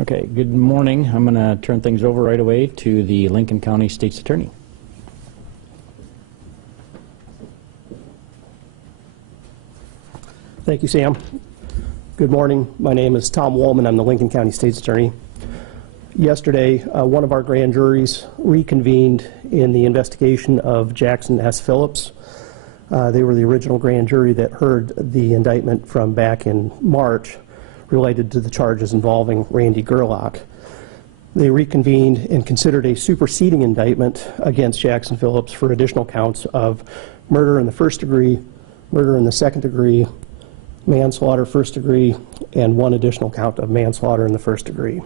Okay, good morning. I'm going to turn things over right away to the Lincoln County State's Attorney. Thank you, Sam. Good morning. My name is Tom Woolman. I'm the Lincoln County State's Attorney. Yesterday, one of our grand juries reconvened in the investigation of Jackson S. Phillips. They were the original grand jury that heard the indictment from back in March related to the charges involving Randy Gerlach. They reconvened and considered a superseding indictment against Jackson Phillips for additional counts of murder in the first degree, murder in the second degree, manslaughter first degree, and one additional count of manslaughter in the first degree.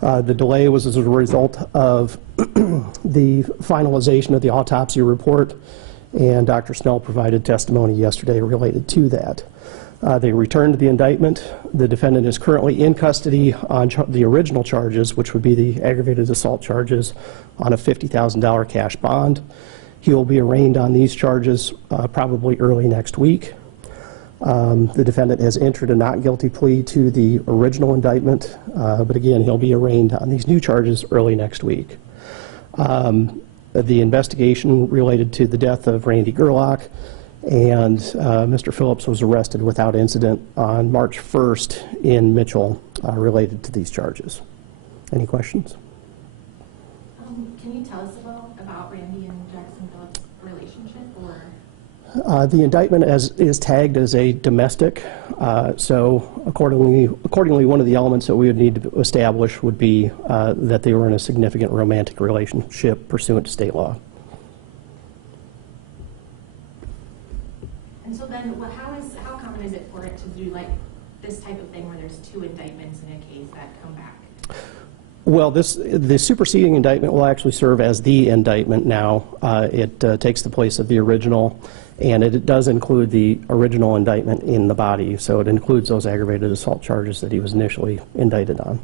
The delay was as a result of the finalization of the autopsy report, and Dr. Snell provided testimony yesterday related to that. They returned the indictment. The defendant is currently in custody on the original charges, which would be the aggravated assault charges, on a $50,000 cash bond. He will be arraigned on these charges probably early next week. The defendant has entered a not guilty plea to the original indictment, but again, he'll be arraigned on these new charges early next week. The investigation related to the death of Randy Gerlach, and Mr. Phillips was arrested without incident on March 1st in Mitchell related to these charges. Any questions? Can you tell us about Randy and Jackson Phillips' relationship? The indictment is tagged as a domestic, so accordingly, one of the elements that we would need to establish would be that they were in a significant romantic relationship pursuant to state law. And so then, how common is it for it to do like this type of thing where there's two indictments in a case that come back? Well, the superseding indictment will actually serve as the indictment now. It takes the place of the original, and it does include the original indictment in the body, so it includes those aggravated assault charges that he was initially indicted on.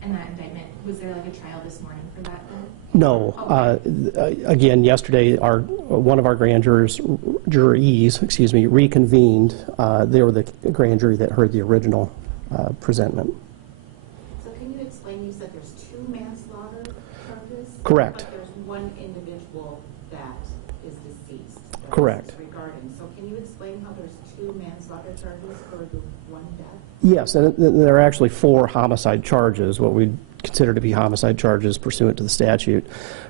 And that indictment, was there like a trial this morning for that then? No. Okay. Again, yesterday, one of our grand juries reconvened. They were the grand jury that heard the original presentment. So can you explain, you said there's two manslaughter charges? Correct. But there's one individual that is deceased. Correct. Regarding. So can you explain how there's two manslaughter charges for the one death? Yes, and there are actually 4 homicide charges, what we consider to be homicide charges pursuant to the statute.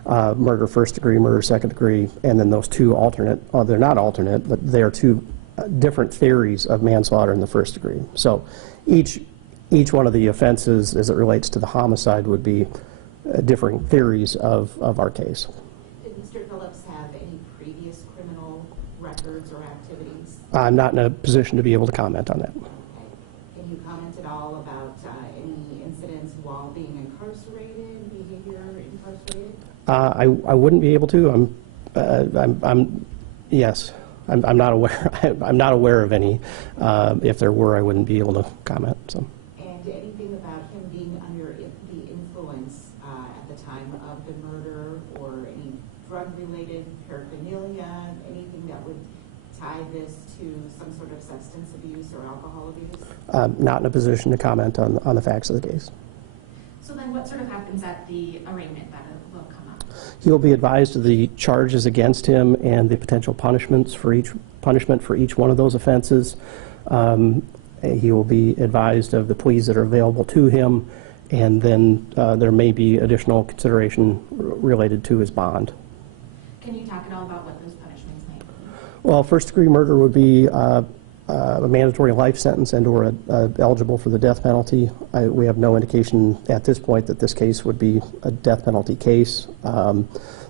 Murder first degree, murder second degree, and then those 2 alternate, they're not alternate, but they are 2 different theories of manslaughter in the first degree. So each one of the offenses as it relates to the homicide would be differing theories of our case. Did Mr. Phillips have any previous criminal records or activities? I'm not in a position to be able to comment on that. Okay. Can you comment at all about any incidents while being incarcerated, behavior incarcerated? I wouldn't be able to. Yes. I'm not aware. I'm not aware of any. If there were, I wouldn't be able to comment. So. And anything about him being under the influence at the time of the murder, or any drug-related paraphernalia, anything that would tie this to some sort of substance abuse or alcohol abuse? Not in a position to comment on the facts of the case. So then what sort of happens at the arraignment that will come up? He'll be advised of the charges against him and the potential punishment for each one of those offenses. He will be advised of the pleas that are available to him, and then there may be additional consideration related to his bond. Can you talk at all about what those punishments might be? Well, first-degree murder would be a mandatory life sentence and/or eligible for the death penalty. We have no indication at this point that this case would be a death penalty case. There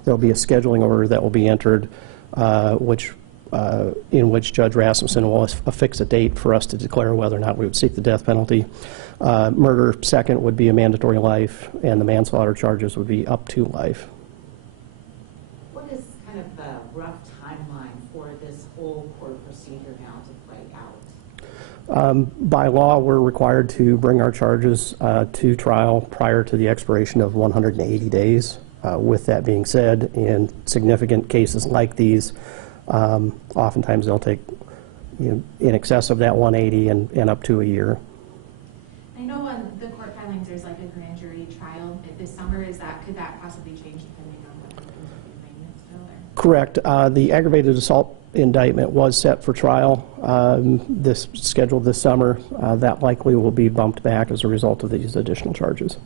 will be a scheduling order that will be entered, in which Judge Rasmussen will affix a date for us to declare whether or not we would seek the death penalty. Murder second would be a mandatory life, and the manslaughter charges would be up to life. What is kind of the rough timeline for this whole court procedure now to play out? By law, we're required to bring our charges to trial prior to the expiration of 180 days. With that being said, in significant cases like these, oftentimes they'll take in excess of that 180 and up to a year. I know know on the court filings, there's like a grand jury trial this summer. Could that possibly change depending on what happens with the arraignment still? Or? Correct. The aggravated assault indictment was set for trial this scheduled this summer. That likely will be bumped back as a result of these additional charges.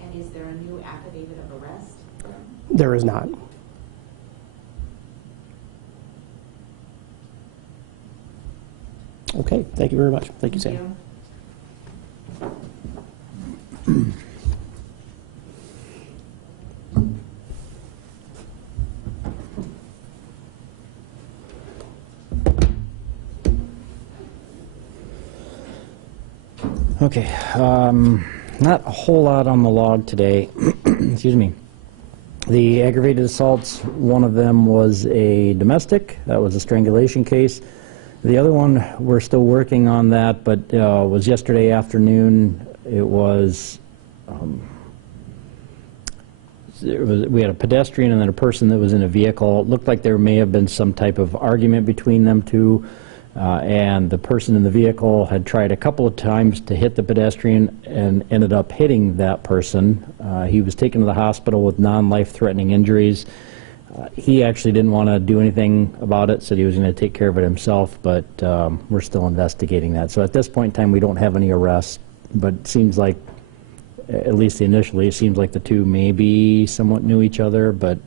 And is there a new affidavit of arrest? There is not. Okay, thank you very much. Thank you, Sam. Okay, not a whole lot on the log today. Excuse me. The aggravated assaults, one of them was a domestic. That was a strangulation case. The other one, we're still working on that, but was yesterday afternoon. It was, we had a pedestrian and then a person that was in a vehicle. It looked like there may have been some type of argument between them two. And the person in the vehicle had tried a couple of times to hit the pedestrian and ended up hitting that person. He was taken to the hospital with non-life-threatening injuries. He actually didn't want to do anything about it, said he was going to take care of it himself, but we're still investigating that. So at this point in time, we don't have any arrests, but it seems like, at least initially, it seems like the two maybe somewhat knew each other, but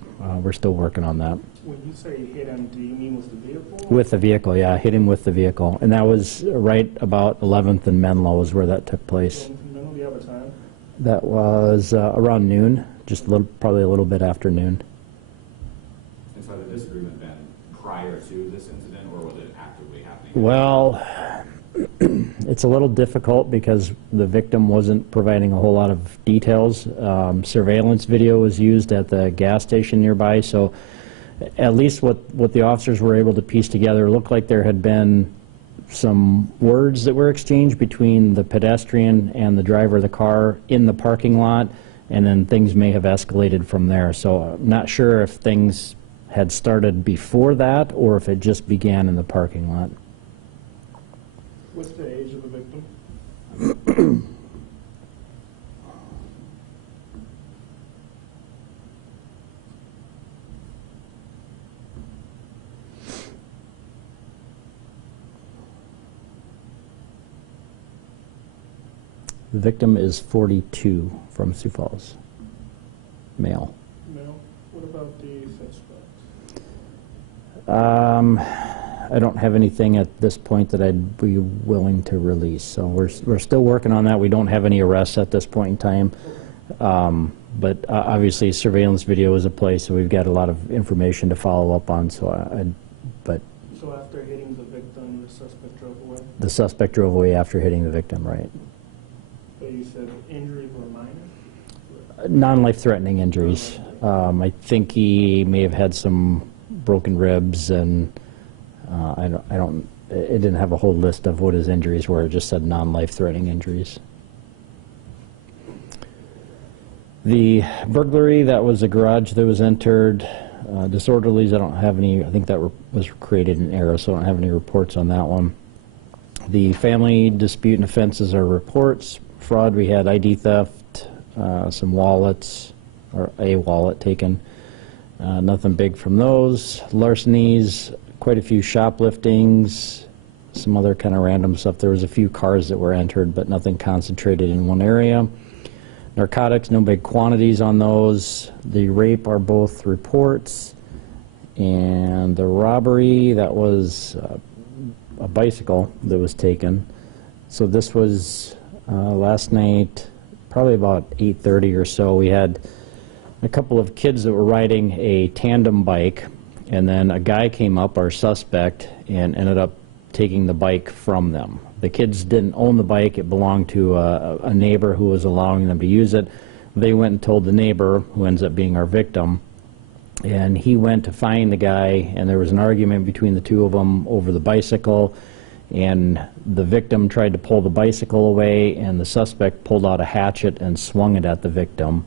we're still working on that. When you say hit him, do you mean with the vehicle? With the vehicle, yeah, hit him with the vehicle. And that was right about 11th and Menlo is where that took place. Menlo, do you have a time? That was around noon, just probably a little bit after noon. And so had the disagreement been prior to this incident, or was it actively happening? Well, it's a little difficult because the victim wasn't providing a whole lot of details. Surveillance video was used at the gas station nearby, so at least what the officers were able to piece together, looked like there had been some words that were exchanged between the pedestrian and the driver of the car in the parking lot, and then things may have escalated from there. So I'm not sure if things had started before that or if it just began in the parking lot. What's the age of the victim? The victim is 42 from Sioux Falls, male. Male. What about the suspect? I don't have anything at this point that I'd be willing to release, so we're still working on that. We don't have any arrests at this point in time, but obviously surveillance video is a place, so we've got a lot of information to follow up on. So So after hitting the victim, the suspect drove away? The suspect drove away after hitting the victim, right? But you said injuries were minor? Non-life-threatening injuries. I think he may have had some broken ribs, and it didn't have a whole list of what his injuries were. It just said non-life-threatening injuries. The burglary, that was a garage that was entered. Disorderlies, I don't have any. I think that was created in error, so I don't have any reports on that one. The family dispute and offenses are reports. Fraud, we had ID theft, some wallets, or a wallet taken. Nothing big from those. Larcenies, quite a few shopliftings, some other kind of random stuff. There was a few cars that were entered, but nothing concentrated in one area. Narcotics, no big quantities on those. The rape are both reports. And the robbery, that was a bicycle that was taken. So this was last night, probably about 8:30 or so. We had a couple of kids that were riding a tandem bike, and then a guy came up, our suspect, and ended up taking the bike from them. The kids didn't own the bike. It belonged to a neighbor who was allowing them to use it. They went and told the neighbor, who ends up being our victim, and he went to find the guy, and there was an argument between the two of them over the bicycle, and the victim tried to pull the bicycle away, and the suspect pulled out a hatchet and swung it at the victim.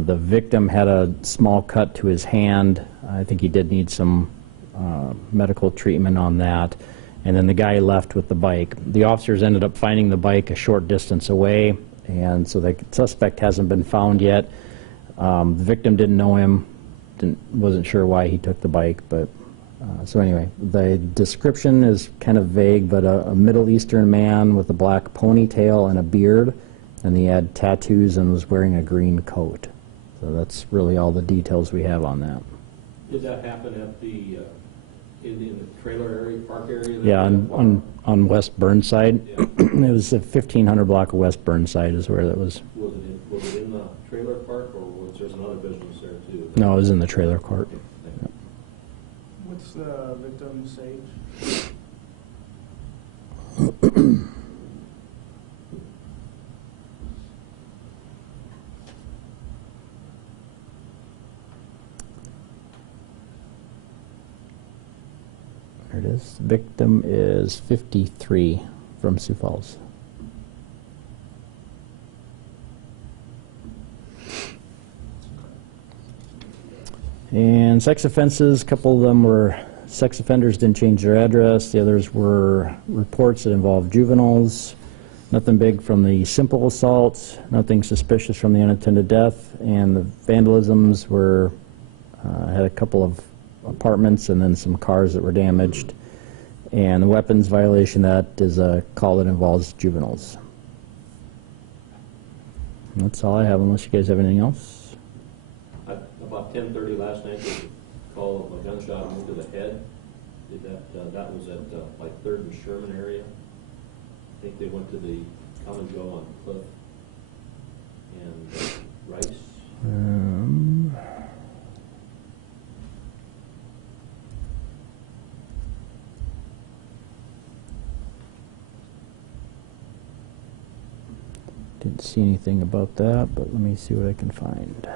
The victim had a small cut to his hand. I think he did need some medical treatment on that. and then the guy left with the bike. The officers ended up finding the bike a short distance away, and so the suspect hasn't been found yet. The victim didn't know him, wasn't sure why he took the bike, but so anyway, the description is kind of vague, but a Middle Eastern man with a black ponytail and a beard, and he had tattoos and was wearing a green coat. So that's really all the details we have on that. Did that happen at the in the trailer area, park area? Yeah, on West Burnside. Yeah. It was a 1500 block of West Burnside is where that was. Was it in the trailer park, or was there another business there too? No, it was in the trailer court. What's the victim's age? There it is. The victim is 53 from Sioux Falls. And sex offenses, a couple of them were sex offenders, didn't change their address. The others were reports that involved juveniles. Nothing big from the simple assaults, nothing suspicious from the unattended death, and the vandalisms were, had a couple of apartments and then some cars that were damaged. And the weapons violation, that is a call that involves juveniles. And that's all I have, unless you guys have anything else. About 10:30 last night, there was a call of a gunshot wound to the head. Did that was at like 3rd and Sherman area. I think they went to the Come and Go on Cliff and Rice. Didn't see anything about that, but let me see what I can find.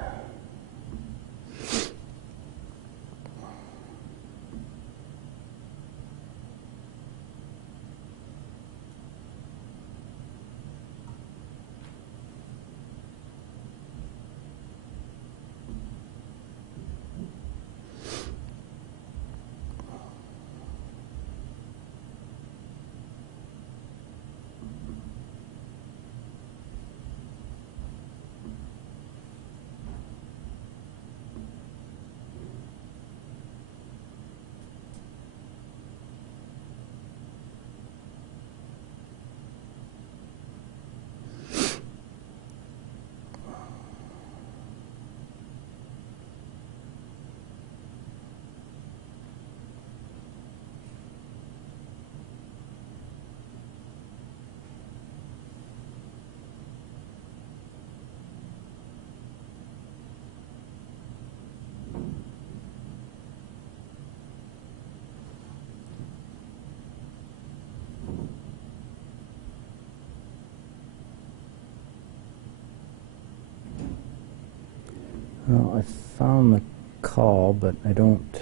Well, I found the call, but I don't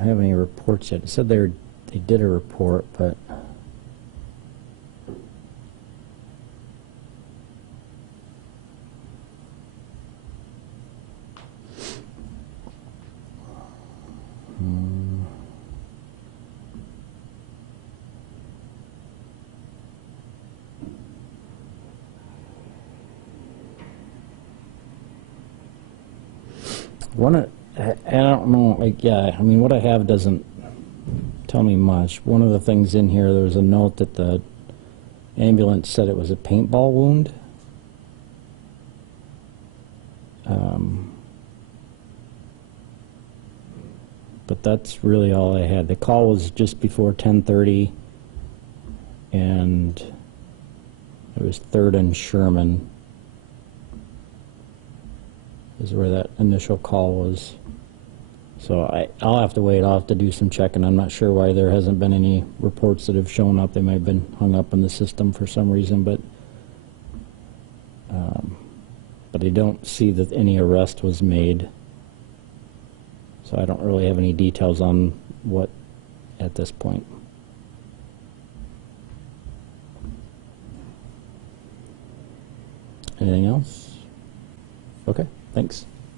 have any reports yet. It said they did a report, but I don't know, like, yeah, I mean, what I have doesn't tell me much. One of the things in here, there was a note that the ambulance said it was a paintball wound. But that's really all I had. The call was just before 10:30, and it was 3rd and Sherman is where that initial call was. So I'll have to wait. I'll have to do some checking. I'm not sure why there hasn't been any reports that have shown up. They might have been hung up in the system for some reason, but I don't see that any arrest was made. So I don't really have any details on what at this point. Anything else? Okay, thanks.